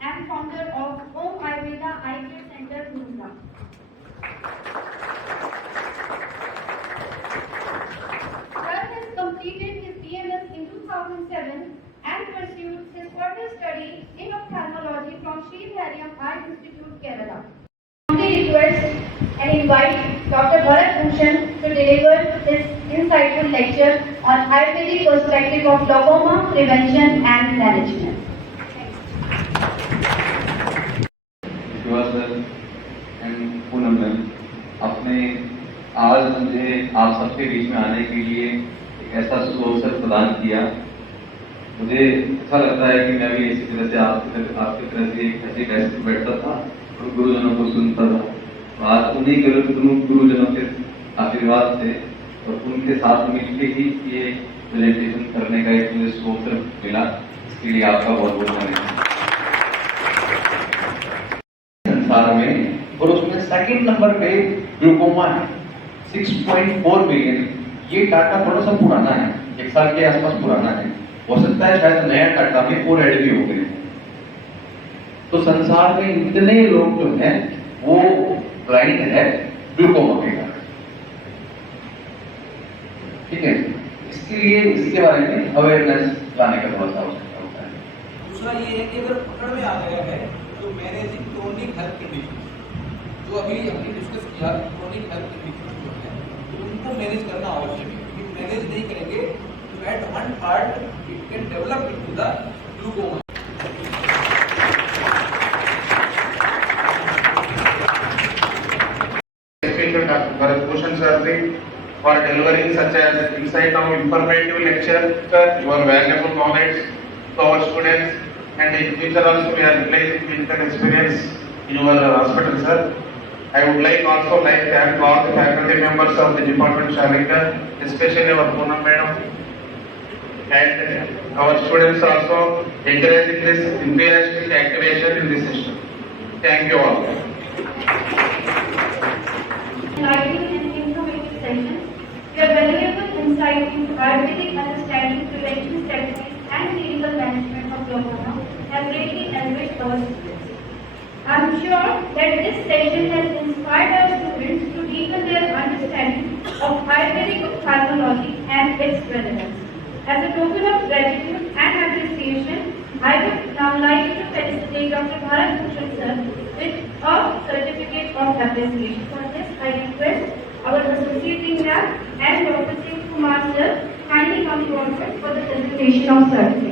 and founder of Ayurveda Eye Care Center, Gurugram. Bharat has completed his BMS in 2007 and pursued his further study in ophthalmology from Sri Hariam Eye Institute, Kerala. We request and invite Dr. Bharat Bhushan to deliver his insightful lecture on Ayurvedic perspective of glaucoma prevention and management. आपने आज मुझे आप सबके बीच में आने के लिए एक ऐसा अवसर प्रदान किया। मुझे अच्छा लगता है कि मैं भी इसी तरह से आपकी तरह से एक ऐसे डेस्क पर बैठता था और गुरुजनों को सुनता था। आज उन्हीं गुरुजनों के आशीर्वाद से और उनके साथ मिलकर ही ये प्रेजेंटेशन करने का एक मुझे अवसर मिला। इसके लिए आपका बहुत बहुत धन्यवाद। संसार में और उसमें सेकंड नंबर पे ग्लूकोमा है 6.4 मिलियन। ये डाटा थोड़ा सा पुराना है, 1 साल के आसपास पुराना है। हो सकता है शायद नया डाटा में और ऐड भी हो गए। तो संसार में इतने लोग जो हैं वो ब्लाइंड है ग्लूकोमा के कारण। ठीक है, इसके लिए इसके बारे में अवेयरनेस लाने का थोड़ा सा आवश्यकता होता है। दूसरा ये है कि अगर पकड़ में आ गया है तो मैनेजिंग क्रोनिक हेल्थ कंडीशन जो अभी हमने डिस्कस किया, क्रोनिक हेल्थ कंडीशन जो है तो उनको मैनेज करना आवश्यक है। यदि मैनेज नहीं करेंगे तो at one part it can develop into the glaucoma. Dr. Bharat Bhushan sir for delivering such an insight of informative lecture. Sir, your valuable knowledge to our students, and in future also we are utilizing clinical experience in your hospital, sir. I would also like to thank all the faculty members of the department Shalika, especially our Poonam madam, and our students also encouraging this enthusiastic activation in this session. Thank you all. Enlightening and informative sessions, your valuable insight into Ayurvedic understanding, prevention strategies, and clinical management of glaucoma have greatly enriched our students. I am sure that this session has inspired our students to deepen their understanding of Ayurvedic ophthalmology and its relevance. As a token of gratitude and appreciation, I would now like to felicitate Dr. Bharat Bhushan sir with a certificate of appreciation. For this, I request our Associate Dean and Dr. Singh Kumar sir kindly come forward for the presentation of certificate.